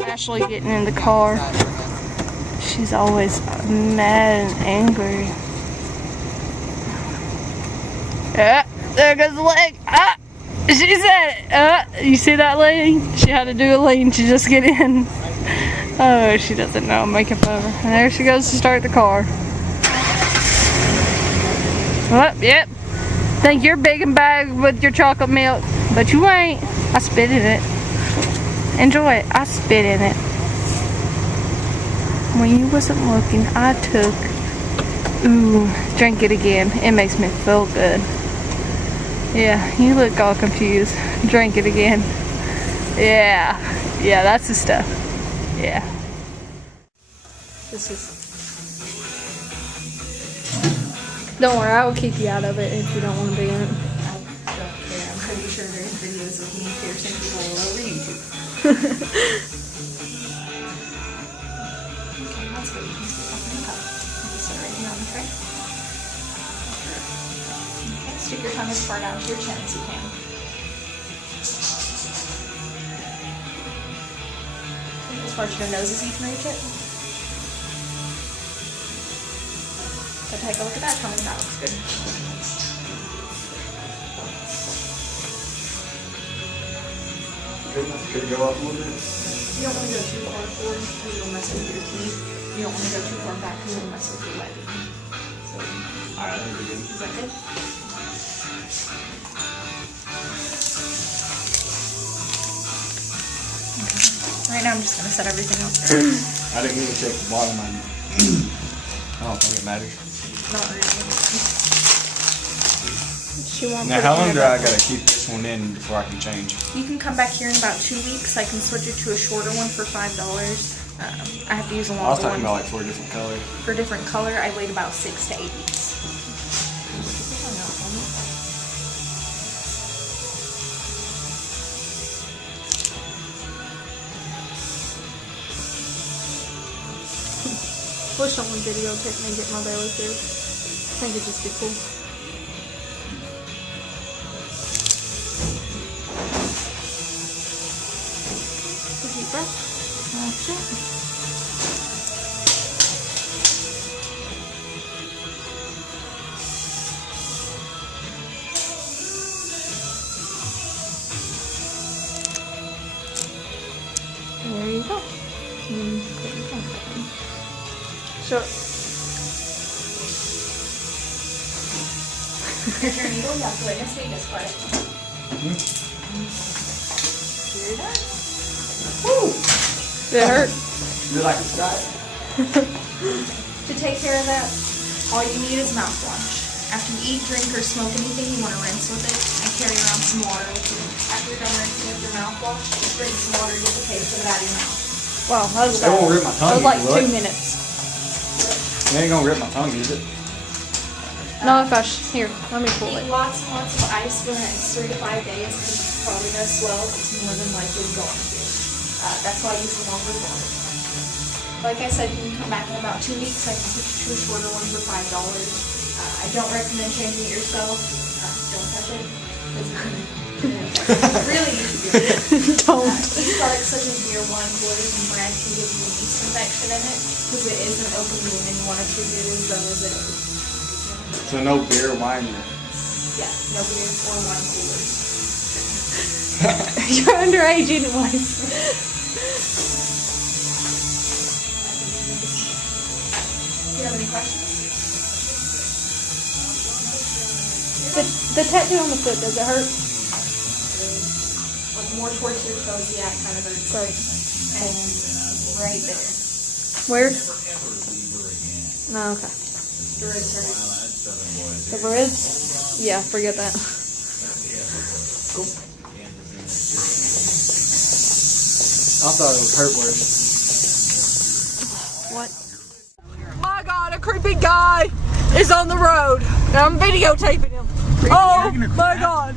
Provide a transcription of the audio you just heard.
Ashley getting in the car. She's always mad and angry. There goes the leg. She said it. You see that lean? She had to do a lean to just get in. Oh, she doesn't know. I'm making fun of her. And there she goes to start the car. Oh, yep. Think you're big and bag with your chocolate milk, but you ain't. I spit in it. Enjoy it. I spit in it. When you wasn't looking, I took. Ooh, drink it again. It makes me feel good. Yeah, you look all confused. Drink it again. Yeah, that's the stuff. Yeah. This is. Don't worry, I will keep you out of it if you don't want to be in it. I don't care. I'm pretty sure there's videos of me piercing people all over YouTube. Okay, that's good. You can stick up in the cup. You can sit right here on the tray. Okay, stick your tongue as far down to your chin as you can. As far as your nose as you can reach it. So take a look at that. Tell me if that looks good. Could it go up a little bit? You don't want to go too far forward because it'll mess with your teeth. You don't want to go too far back because it'll mess with your leg. So, Alright, that'll be good. Is that good? Right now I'm just going to set everything up. I didn't really check the bottom. I don't think it matters. Not really. She won't Now, how long do I gotta keep this one in before I can change? You can come back here in about 2 weeks. I can switch it to a shorter one for $5. I have to use a longer one. I was talking about like 4 different colors. For a different color, I wait about 6 to 8 weeks. Wish someone videotaped me get my belly through. I think it'd just be cool. Deep breath. That's it. There you go. So, here's your needle. You have to witness me this part. Here it is. Woo! Did it hurt? You're like a sky. To take care of that, all you need is mouthwash. After you eat, drink, or smoke anything, you want to rinse with it and carry around some water with you. After you're done rinsing with your mouthwash, just drink some water to get the taste of it out of your mouth. Wow, that was It won't rip my tongue. That was like 2 minutes. It ain't gonna rip my tongue, is it? No, gosh. Here, let me pull it. Eat lots and lots of ice for the next 3 to 5 days because it's probably going to swell. It's more than likely going to. That's why I use the longer water. Like I said, you can come back in about 2 weeks. I can switch you to a shorter one for $5. I don't recommend changing it yourself. Don't touch it. Really, you should do it. Don't. These products such as beer, wine, coolers, and bread can give you a yeast infection in it because it is an open wound and you want to treat it as though as it is. So no beer, wine. Yeah, no beer or wine coolers. You're underage anyways. Do you have any questions? The tattoo on the foot, does it hurt? Like more towards your toes, yeah, it kind of hurts. Sorry. And right there. Where? No, okay. The ribs hurt. The ribs? Yeah, forget that. Cool. I thought it would hurt worse. What? My God, a creepy guy is on the road. And I'm videotaping him. Oh my God.